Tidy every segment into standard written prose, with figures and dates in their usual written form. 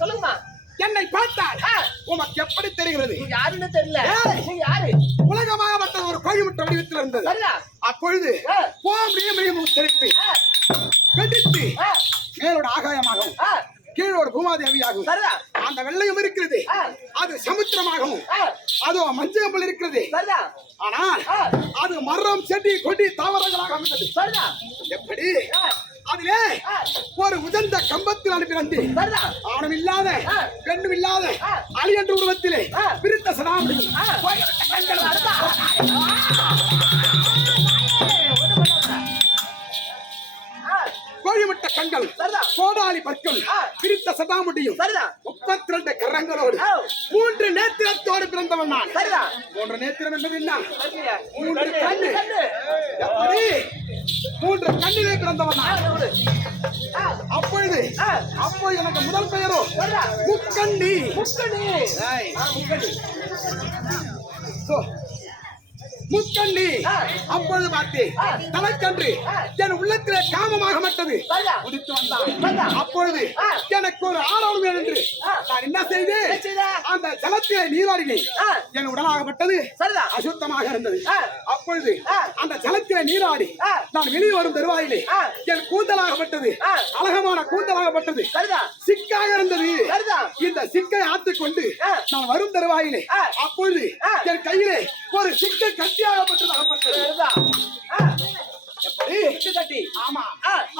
சொல்லுங்கம்மா. என்னை பார்த்தால் உனக்கு எப்படி தெரிகிறது? யாருன்னு தெரியல. யாரு? உலகமாகப்பட்ட ஒரு கோழிமுட்டை வடிவத்தில் இருந்தது. அப்பொழுது திருப்பி வெடித்து மேலோட ஆகாயமாகவும் கீழோட பூமாதேவியாகவும் அந்த வெள்ளையும் இருக்கிறது. அது சமுத்திரமாகவும் அதோ மஞ்சள் இருக்கிறது. சரிதான். ஆனால் அது மரம் செடி கொடி தாவரங்களாக அமைந்தது. சரிதான். எப்படி அதிலே ஒரு உயர்ந்த கம்பத்தில் அனுப்பி வந்து சரிதான். ஆணும் இல்லாத பெண்ணும் இல்லாத அலி என்ற உருவத்திலே பிரித்த சதாமுடியும் கோழிமுட்ட கண்கள் கோடாலி பற்கள் பிரித்த சதாமுடியும் 32 கரங்களோடு 3 நேத்திரத்தோடு பிறந்தவன் நான். 3 நேத்திரம் என்பது என்ன? 3 கண்ணு. எப்படி 3 கண்ணிலே பிறந்தவன் நான். அப்பொழுது எனக்கு முதல் பெயரோ முக்கண்ணி. முக்கண்ணி. அப்பொழுது பார்த்தேன் தலைக்கன்று என் உள்ளத்திலே காமமாக மட்டது குதித்து வந்தான். அப்பொழுது எனக்கு ஒரு ஆரோக்கியம் வேணும் என்று நான் என்ன செய்தேன்? அந்த ஜலத்திலே நீராடினேன். என் உடலாகப்பட்டது அசுத்தமாக இருந்தது. அப்பொழுது அந்த ஜலத்திலே நீராடி நான் வெளியே வரும் தருவாயிலே என் கூந்தலாகப்பட்டது அழகமான கூந்தலாகப்பட்டது சிக்காக இருந்தது. இந்த சிக்கை ஆத்துக் கொண்டு நான் வரும் தருவாயிலே அப்பொழுது என் கையிலே ஒரு சிக்கை கட்டியாகப்பட்டது அகப்பட்டது. ஆமா,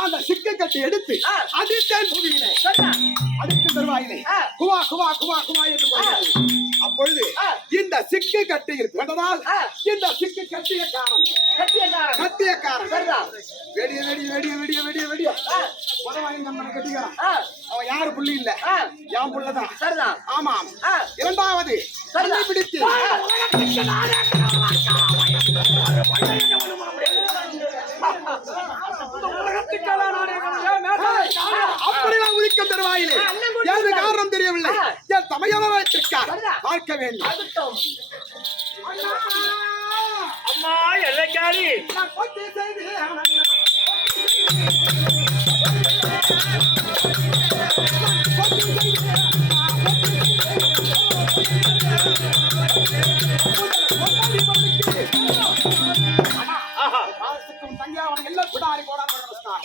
அந்த சிக்கை கட்டி எடுத்து அதிர்த்தேன் புவியிலே அடுத்த தருவாயிலே குவா குவா குவா குவா என்று போகிறது. அப்பொழுது இந்த சிக்கை கட்டியில் பிறந்ததால் இந்த சிக்கை கட்டிய காரணம் வெடிய வெடிய வெடிய வெடிய வெடிய வெடிய உதவாயின் நம்மளை கட்டிக்கிறான். அவன் யாரு புள்ளி இல்ல, என் புள்ளதான். ஆமாம். இரண்டாவது கண்ணை பிடித்து அப்படிலாம் உதிக்கும் தருவாயிலே ஏது காரணம் தெரியவில்லை. என் தமையவற்றிற்காக பார்க்க வேண்டும். அம்மா எல்லைக்காரி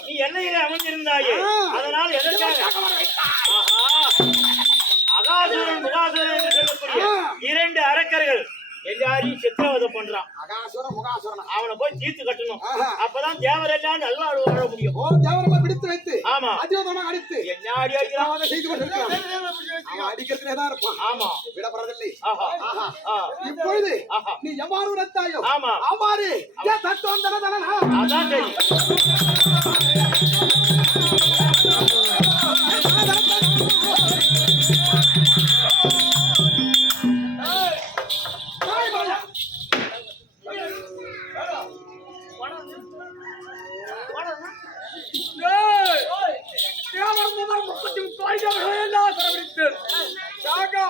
நீ எல்லையிலே அமைந்திருந்தாயே, அதனால் எதற்காக அகாசுரன் முகாசுரன் என்று சொல்லக்கூடிய 2 அரக்கர்கள் எல்லாரையும் சித்திரவதை பண்றான். அவனை போய் தீர்த்து கட்டணும். அப்பதான் தேவரெல்லாம் நல்லா வாழ முடியும். தேவரெல்லாம் பிடித்து வைத்து ஆமா அதிகமாக அடித்து என்ன அடி அடிக்கிறான் செய்து கொண்டிருக்கிறான். அவன் அடிக்கிறதுலே தான் இருப்பான். ஆமா, விடப்படவில்லை. இப்பொழுது நீ எவ்வாறு உரைத்தாயோ அவ்வாறு தத்துவம் அதான் சரி.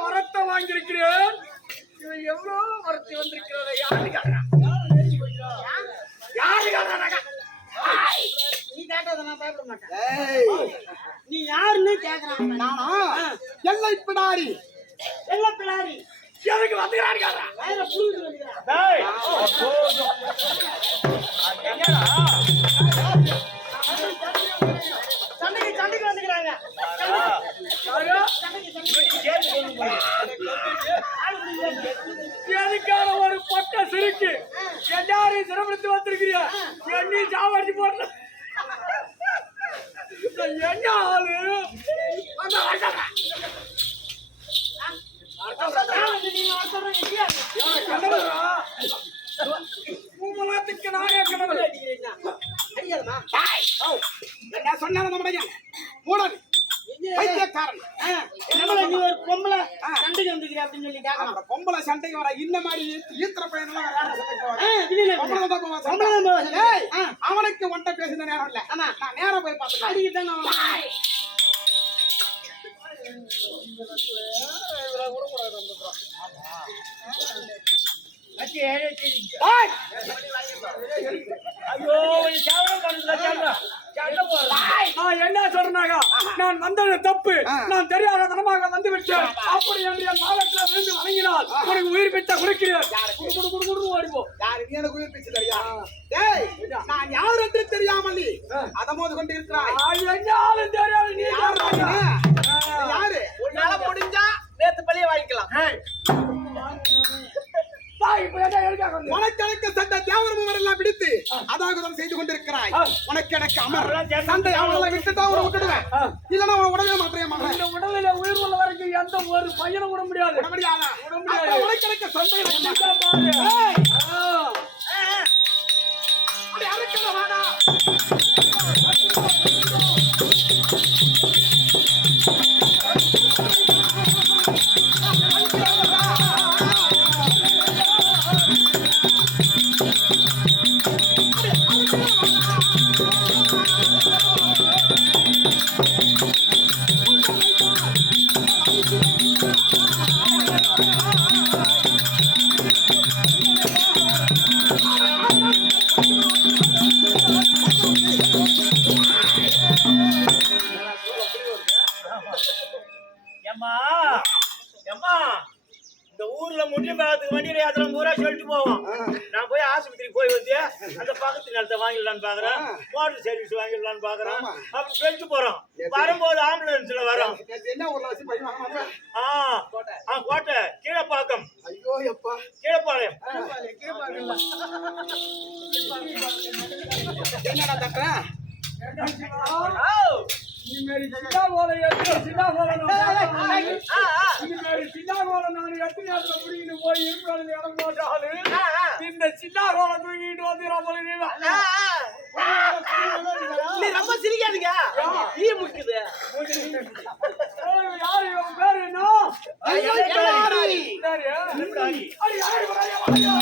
வரத்தை வாங்கியிருக்கிறேன். எவ்வளவு வரத்தி வந்திருக்கிறது. நீ யாருன்னு கேக்குறான். நானா எல்லை பிடாரி எனக்கு வந்துக்கிறான். சண்டைக்கு வந்துக்கிறாங்க. எதுக்கான ஒரு பொட்ட சிரிக்கு எல்லாரையும் சிரமத்து வந்திருக்கிறியா? எண்ணி சாவடி போட்ட என்ன ஆளு பூமலத்துக்கு நானே கடவுள். என்ன சொன்னாலும் நம்முடைய மூடன் பைத்தியக்காரன். நீ ஒரு பொம்பளை சண்டைக்கு வந்துக்கிற அப்படின்னு சொல்லி கேட்கலாம். பொம்பளை சண்டைக்கு வர இந்த மாதிரி ஈத்திர பையனெல்லாம் அவனுக்கு ஒன்றை பேசுன நேரம் இல்ல. நான் நேரம் போய் பார்த்துட்டேன். என்ன சொல்றாங்க? நான் வந்தது தப்பு, நான் தெரியாத தனமாக வந்து விட்டேன். அப்படி என்று என் மாவட்டத்தில் விழுந்து வணங்கினால் உனக்கு உயிர் பிச்சை கொடுக்கிறேன். ஓடிப்போம். எனக்கு உயிர் பிச்சை தெரியா? நான் யார் என்று தெரியாமல் நீ அதமோது கொண்டு இருக்கிறாய். தெரியாது. நீ யாரு? உன்னால முடிஞ்சா நேத்து வெளியே வாங்கிக்கலாம். உனக்கு சண்டை தேவரமும் எல்லாம் பிடித்து அதாகுதம் செய்து கொண்டிருக்கிறாய். உனக்கு எனக்கு அமர் சண்டை அவளை விட்டுட்டா அவனை விட்டுடுவேன், இல்லன்னா அவனை உடவே மாட்டேன். மகன் இந்த உடலில உயிர் உள்ள வரைக்கும் எந்த ஒரு பையனும் விட முடியாது. உனக்கு எனக்கு சண்டை இந்த ஊர்ல முன்னி பாகத்துக்கு வண்டியில யாத்திரை பூரா சொல்லிட்டு போவோம். நான் போய் ஆஸ்பத்திரிக்கு போய் வந்து அந்த பக்கத்து நிலத்தை வாங்கிடலான்னு பாக்குறேன், மோட்டர் சர்வீஸ் வாங்கிடலான்னு பாக்குறேன். அப்படி சொல்லிட்டு போறோம். வரும்போது ஆம்புலன்ஸ்ல வரோம். கோட்டை கீழப்பாக்கம். ஐயோ எப்பா கீழப்பாளையம். என்னடா தட்டுற? मेरी सीधा बोले सीधा बोले मेरी सीधा बोले நான் எத்தனை நேரத்துல புடிங்கிட்டு போய் இருக்கானே இடம் போட்டாலே இந்த சின்ன கோல தூக்கிட்டு வந்து ரமல நீ ரொம்ப சிரிக்காதீங்க. நீ முக்குது. யார் இவன் பேர் என்ன? ஐயனாரி. ஐயனாரி. அடி யாரு வராயா?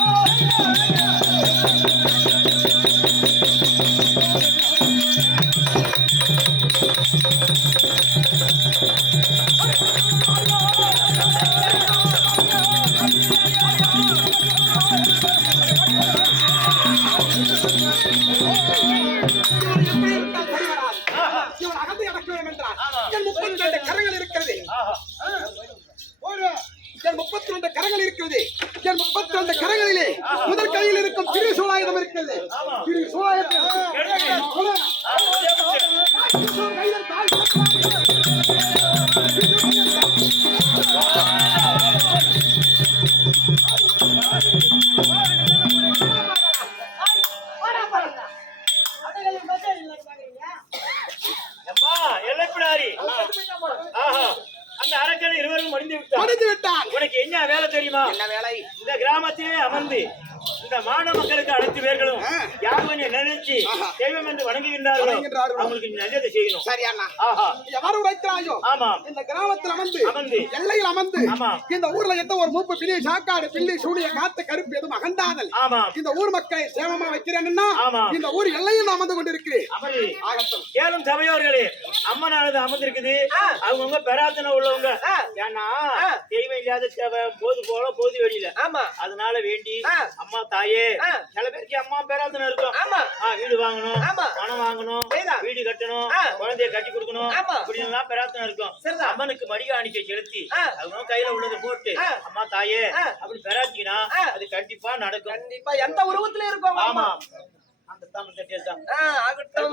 கரங்கள் இருக்கிறது. என் 32 கரங்கள் இருக்கிறது. என் 32 கரங்களிலே முதல் கையில் இருக்கும் திரிசூலாயுதம் இருக்கிறது. அந்த அரக்கன் இருவரும் மடிந்து விட்டான். உனக்கு என்ன வேலை தெரியுமா? என்ன வேலை? இந்த கிராமத்திலே அமர்ந்து இந்த மாணவ மக்களுக்கு அனைத்து பேர்களும் யார் நினைச்சு தெய்வம் என்று வணங்குகின்றார்களோ அவங்களுக்கு நல்லது செய்யணும். சரியாண்ணா. ஆஹா. எவ்வாறு உரைக்கிறாயோ ஆமா. இந்த கிராமத்தில் அமர்ந்து எல்லையில் அமர்ந்து இந்த ஊர்ல எந்த ஒரு மூப்பு பிள்ளை சாக்காடு பிள்ளை சூடிய காத்து கருப்பு எதுவும் அகண்டாதல் இந்த ஊர் மக்களை சேமமா வைக்கிறேன்னா இந்த ஊர் எல்லையில் அமர்ந்து கொண்டிருக்கிறேன். கேளும் சபையோர்களே, அம்மனானது அமர்ந்திருக்குது. அவங்கவுங்க பெராத்தனை உள்ளவங்க. ஏன்னா தெய்வம் இல்லாத போது போல போது வெளியில. அதனால வேண்டி அம்மா தாயே, சில பேருக்கு அம்மா பெராத்தனை இருக்கும். வீடு வாங்கணும், பணம் வாங்கணும், வீடு கட்டணும், குழந்தைய கட்டி கொடுக்கணும், இப்படிலாம் பெராத்தனை இருக்கும். அம்மனுக்கு மடிகாணிக்கை செலுத்தி அவங்க கையில உள்ளதை போட்டு அம்மா தாயே அப்படி பெராத்தினா அது கண்டிப்பா நடக்கும். கண்டிப்பா எந்த உருவத்துல இருக்கும். ஆமா, அந்த தாமத்தை கேட்டான். ஆகட்டும்.